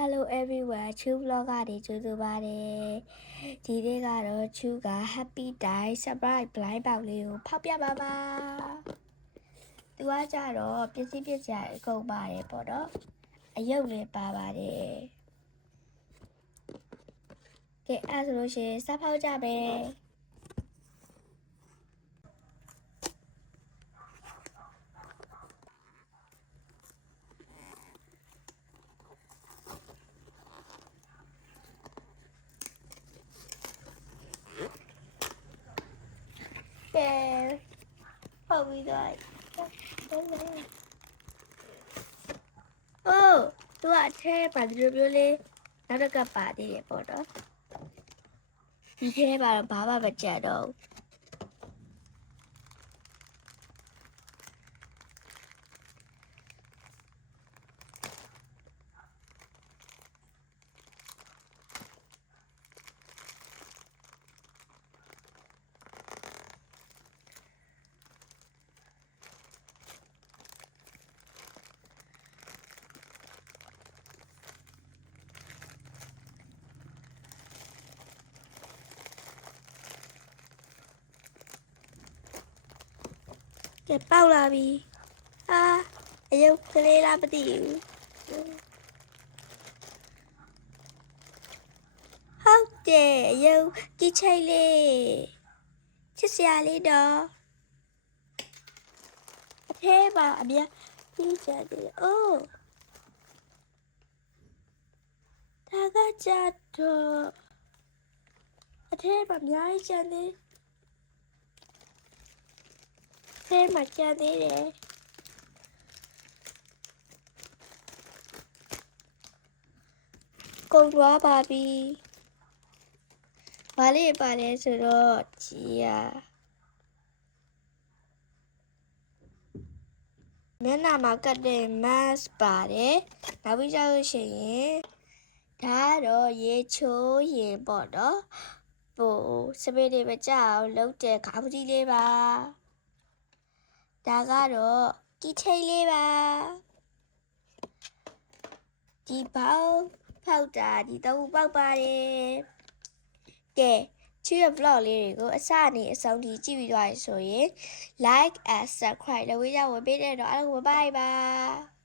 Hello everyone ချူ vlog ကနေကြိုဆိုပါတယ်ဒီနေ့ကတော့ချူက happy day surprise blind box လေးကိုဖောက်ပြပါပါသူကကြတော့ပစ္စည်းအကုန်ပါတယ်ပေါ့နော်အယုတ်လေးပါပါတယ်ကဲအဲ့ဆိုလို့ရှိရင်စဖောက်ကြမယ်ဖောက်ပြီးတော့အိုးသူကအထဲပါဒီလိုလေးနောက်တစ်ကပါသေးတယ်ပေါ့နော်ဒီထဲပါတော့ဘာမှမကြံတော့ကဲပေါက်လာပြီအယုတ်ကလေးလားမသိဘူးဟုတ်တယ်အယုတ်ကြီးချိတ်လေးချစ်စရာလေးတော့အထဲပါအမြကြီးချတယ်အိုးဒါကကြတော့အထဲပါအများကြီးချတယ်ထဲမှာကြသေးတယ်ကုန်သွားပါပြီဘာလေးပါလဲဆိုတော့ကြီးရမျက်နှာမှာကတ်တဲ့ mask ပါတယ်နောက်ပြီးကြလို့ရှိရင်ဒါကတော့ရေချိုးရင်ပေါ့နော်ဟိုစပယ်တွေမကြအောင်လုပ်တဲ့ခေါင်းကြီးလေးပါဒါကတော့ဒီထိတ်လေးပါဒီပေါက်ဖောက်တာဒီတော့ပေါက်ပါတယ်ကဲချူရဲ့ vlog လေးတွေကိုအစအနေအဆုံးထိကြည့်ပြီးသွားရဆိုရင် like and subscribe လုပ်ဝေးကြဝင်ပေးတဲ့တော့အားလုံး bye bye